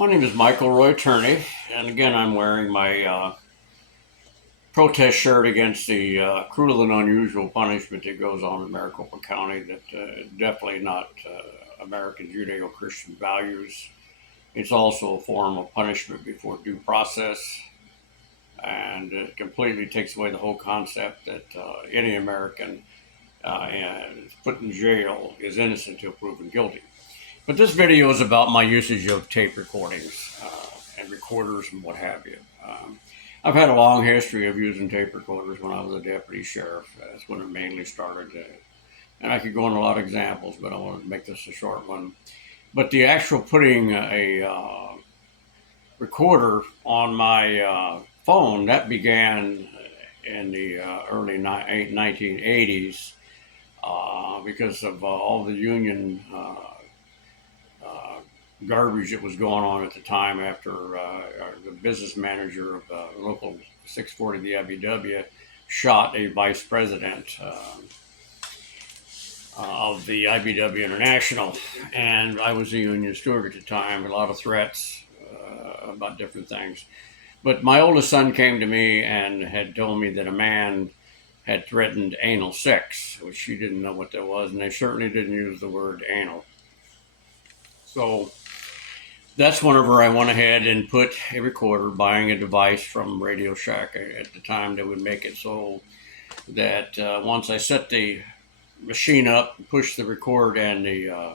My name is Michael Roy Turney, and again, I'm wearing my protest shirt against the cruel and unusual punishment that goes on in Maricopa County. That definitely not American Judeo-Christian values. It's also a form of punishment before due process, and it completely takes away the whole concept that any American put in jail is innocent until proven guilty. But this video is about my usage of tape recordings and recorders and what have you. I've had a long history of using tape recorders when I was a deputy sheriff. That's when it mainly started. And I could go into a lot of examples, but I want to make this a short one. But the actual putting a recorder on my phone, that began in the early 1980s because of all the union garbage that was going on at the time after the business manager of local 640, the IBW, shot a vice president of the IBW International. And I was a union steward at the time, a lot of threats about different things. But my oldest son came to me and had told me that a man had threatened anal sex, which she didn't know what that was, and they certainly didn't use the word anal. So that's whenever I went ahead and put a recorder, buying a device from Radio Shack. At the time, they would make it so that once I set the machine up, push the record and the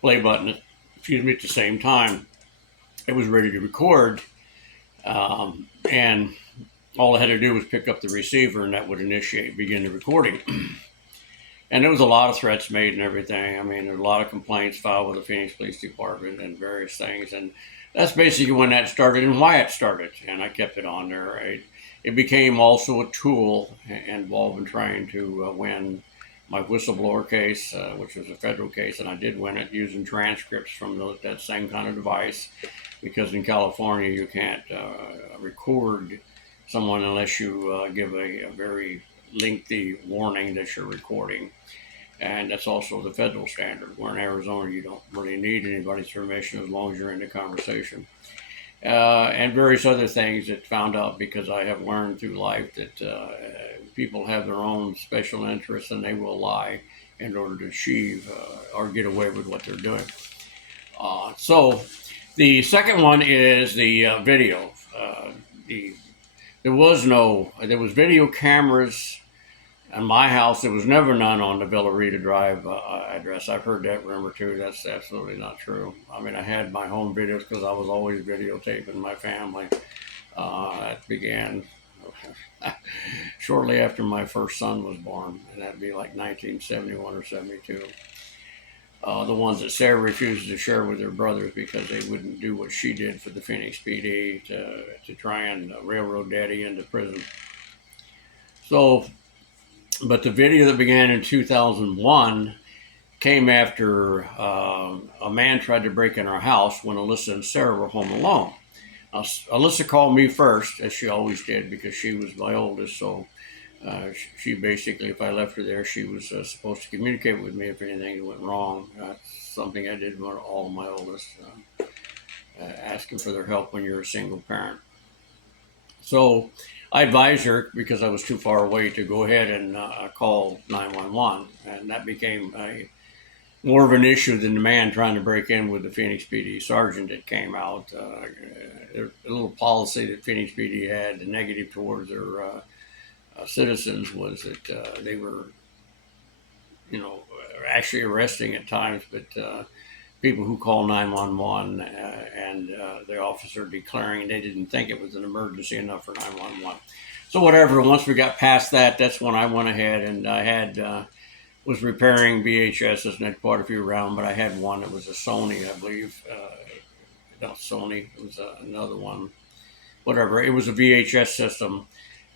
play button, at the same time, it was ready to record. And all I had to do was pick up the receiver, and that would begin the recording. And there was a lot of threats made and everything. I mean, there were a lot of complaints filed with the Phoenix Police Department and various things. And that's basically when that started and why it started. And I kept it on there. It became also a tool involved in trying to win my whistleblower case, which was a federal case. And I did win it using transcripts from that same kind of device. Because in California, you can't record someone unless you give a very lengthy warning that you're recording. And that's also the federal standard, where in Arizona you don't really need anybody's permission as long as you're in the conversation. And various other things that found out because I have learned through life that people have their own special interests and they will lie in order to achieve or get away with what they're doing. So the second one is the video. There was video cameras in my house. There was never none on the Villa Rita Drive address. I've heard that rumor too. That's absolutely not true. I mean, I had my home videos because I was always videotaping my family. That began shortly after my first son was born, and that'd be like 1971 or 72. The ones that Sarah refused to share with her brothers because they wouldn't do what she did for the Phoenix PD to try and railroad daddy into prison. So, but the video that began in 2001 came after a man tried to break in our house when Alyssa and Sarah were home alone. Alyssa called me first, as she always did, because she was my oldest, so she basically, if I left her there, she was supposed to communicate with me if anything went wrong. Something I did with all of my oldest, asking for their help when you're a single parent. So I advised her, because I was too far away, to go ahead and call 911. And that became more of an issue than the man trying to break in with the Phoenix PD sergeant that came out. A little policy that Phoenix PD had, negative towards their citizens, was that they were, actually arresting at times, but people who call 911 and the officer declaring they didn't think it was an emergency enough for 911. So whatever, once we got past that, that's when I went ahead and I was repairing VHSs and had quite a few around, but I had one that was a Sony, I believe. Not Sony, it was another one. Whatever, it was a VHS system,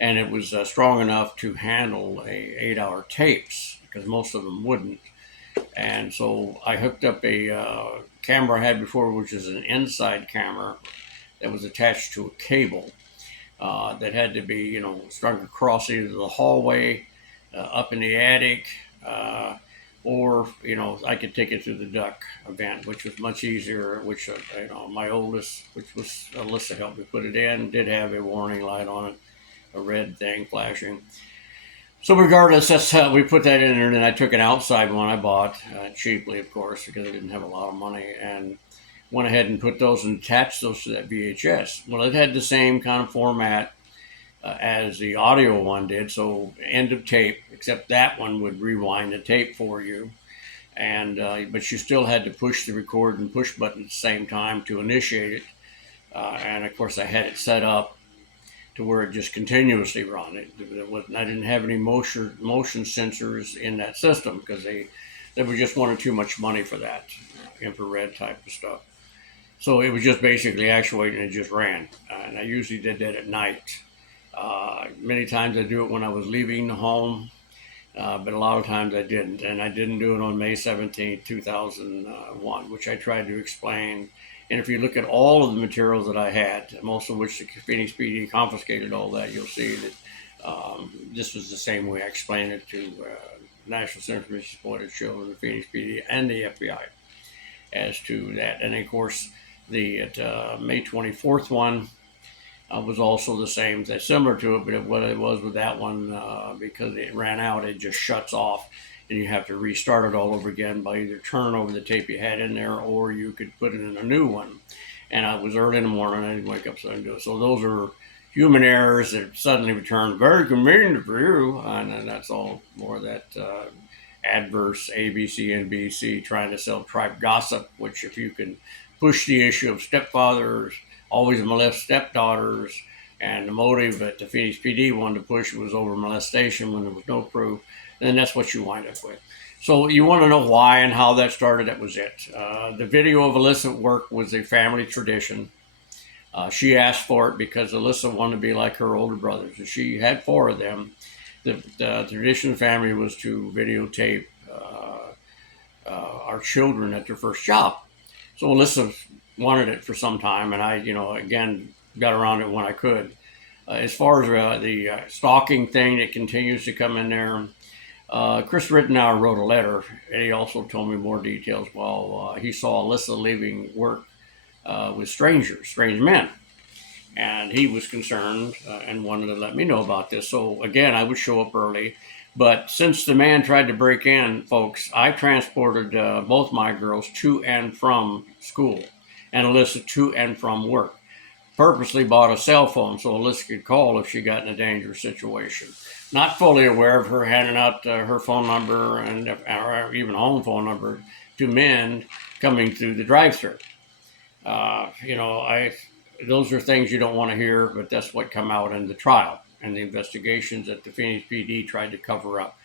and it was strong enough to handle 8-hour tapes, because most of them wouldn't. And so I hooked up a camera I had before, which is an inside camera that was attached to a cable that had to be, strung across either the hallway, up in the attic, or I could take it through the duck event, which was much easier. Which my oldest, which was Alyssa, helped me put it in, did have a warning light on it, a red thing flashing. So regardless, that's how we put that in there. And then I took an outside one I bought cheaply, of course, because I didn't have a lot of money, and went ahead and put those and attached those to that VHS. Well, it had the same kind of format as the audio one did, so end of tape, except that one would rewind the tape for you. And but you still had to push the record and push button at the same time to initiate it. And of course, I had it set up to where it just continuously run. I didn't have any motion sensors in that system because they were just wanting too much money for that infrared type of stuff. So it was just basically actuating and it just ran. And I usually did that at night. Many times I do it when I was leaving the home, but a lot of times I didn't. And I didn't do it on May 17th, 2001, which I tried to explain. And if you look at all of the materials that I had, most of which the Phoenix PD confiscated all that, you'll see that this was the same way I explained it to National Center for Missing Exploited Children, the Phoenix PD, and the FBI as to that. And of course, the May 24th one was also the same, similar to it, but what it was with that one, because it ran out, it just shuts off. And you have to restart it all over again by either turning over the tape you had in there, or you could put it in a new one. And I was early in the morning, I didn't wake up, so I didn't do it. So those are human errors that suddenly return very convenient for you, and then that's all more of that adverse ABC, NBC trying to sell tripe gossip, which if you can push the issue of stepfathers always molest stepdaughters, and the motive that the Phoenix PD wanted to push was over molestation when there was no proof, and that's what you wind up with. So you want to know why and how that started. That was it. The video of illicit work was a family tradition. She asked for it because Alyssa wanted to be like her older brothers. She had 4 of them. The tradition of the family was to videotape our children at their first job. So Alyssa wanted it for some time, and I, again, got around it when I could. As far as the stalking thing that continues to come in there, Chris Rittenauer wrote a letter, and he also told me more details. Well, he saw Alyssa leaving work with strange men, and he was concerned and wanted to let me know about this. So again, I would show up early, but since the man tried to break in, folks, I transported both my girls to and from school, and Alyssa to and from work. Purposely bought a cell phone so Alyssa could call if she got in a dangerous situation. Not fully aware of her handing out her phone number or even home phone number to men coming through the drive-thru. Those are things you don't want to hear, but that's what come out in the trial and the investigations that the Phoenix PD tried to cover up.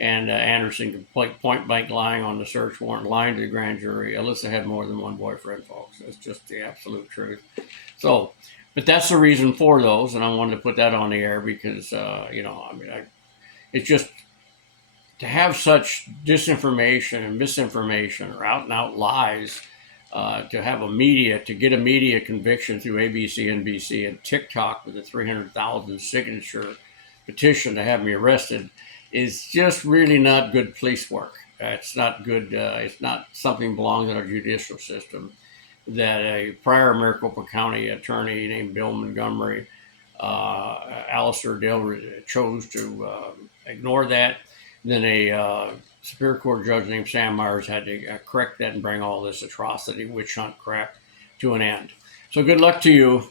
And Anderson point blank lying on the search warrant, lying to the grand jury. Alyssa had more than one boyfriend, folks. That's just the absolute truth. So, but that's the reason for those, and I wanted to put that on the air because, it's just to have such disinformation and misinformation or out and out lies, to have to get a media conviction through ABC, NBC, and TikTok with a 300,000 signature petition to have me arrested is just really not good police work. It's not good. It's not something belongs in our judicial system. That a prior Maricopa County attorney named Bill Montgomery, Alistair Dale, chose to ignore that. Then a Superior Court judge named Sam Myers had to correct that and bring all this atrocity, witch hunt crap to an end. So good luck to you.